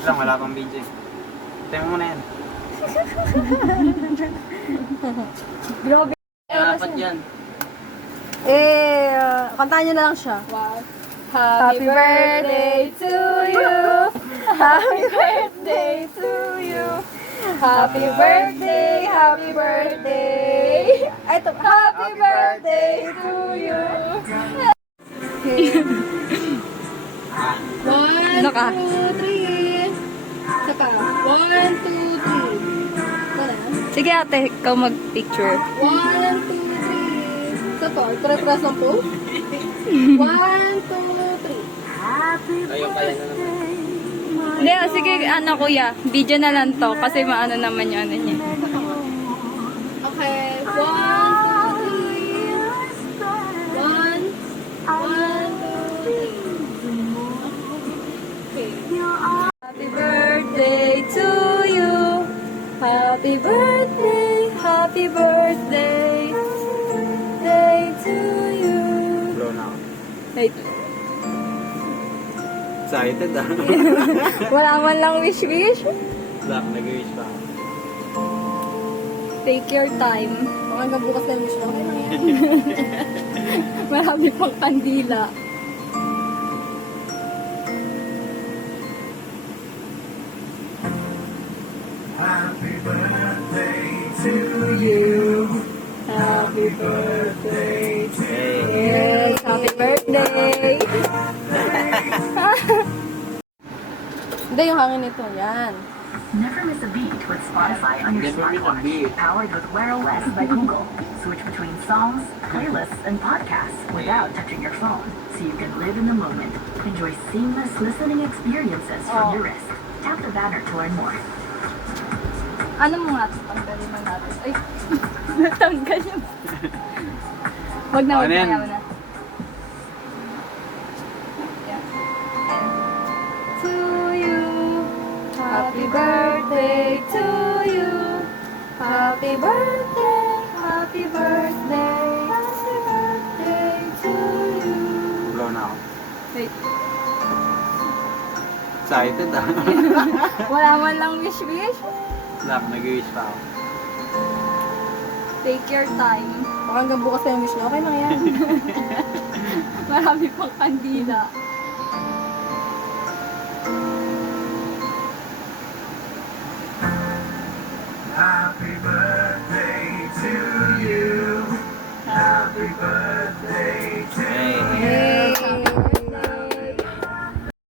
Lang, wala pang video. Tayo mo na yan. Grabe. Dapat yan. Kantahan nyo na lang siya. Wow. Happy birthday to you. Happy birthday to you. Happy birthday, happy birthday. Ito, happy birthday to you. One, Ano ka? 2, 3. Isa pa. 1, 2, 3. Wala. Sige ate, ikaw mag-picture. 1, 2, 3. Isa pa. Tara-tras ang po. 1, 2, 3. Kayo kaya na naman. Hindi, sige, ano kuya, video na lang to kasi maano naman yung ano niya. Okay. 1, 2, 3. 1, 2, 3. Okay. Happy birthday to you. Happy birthday, happy birthday. Day to you. Blow na ako. Wait, Excited ah. wala man lang wish-wish. Wala, nag-wish pa ako. Take your time. Hanggang bukas na yung wish mo. Okay lang yan. Marami pang kandila. Happy birthday to You. Happy birthday to Hey. you. Happy birthday. Hindi, yung hangin nito. Yan. Never miss a beat with Spotify on your Never miss a smartwatch. beat. Powered with Wear OS by Google. Switch between songs, playlists, and podcasts without touching your phone, so you can live in the moment. Enjoy seamless listening experiences from your wrist. Tap the banner to learn more. Ano mo nga ito? Tanggalin na natin. Ay, natanggal yun. Wag na, wag Ano na. yan? Ayaw na. Yeah. To you. Happy birthday to you. Happy birthday. Happy birthday. Happy birthday to you. Blow na ako. Wait. Excited ah. Wala man lang wish-wish. Wala, nag-wish pa ako. Take your time. Hanggang bukas na yung wish mo. Okay lang yan. Marami pang kandila.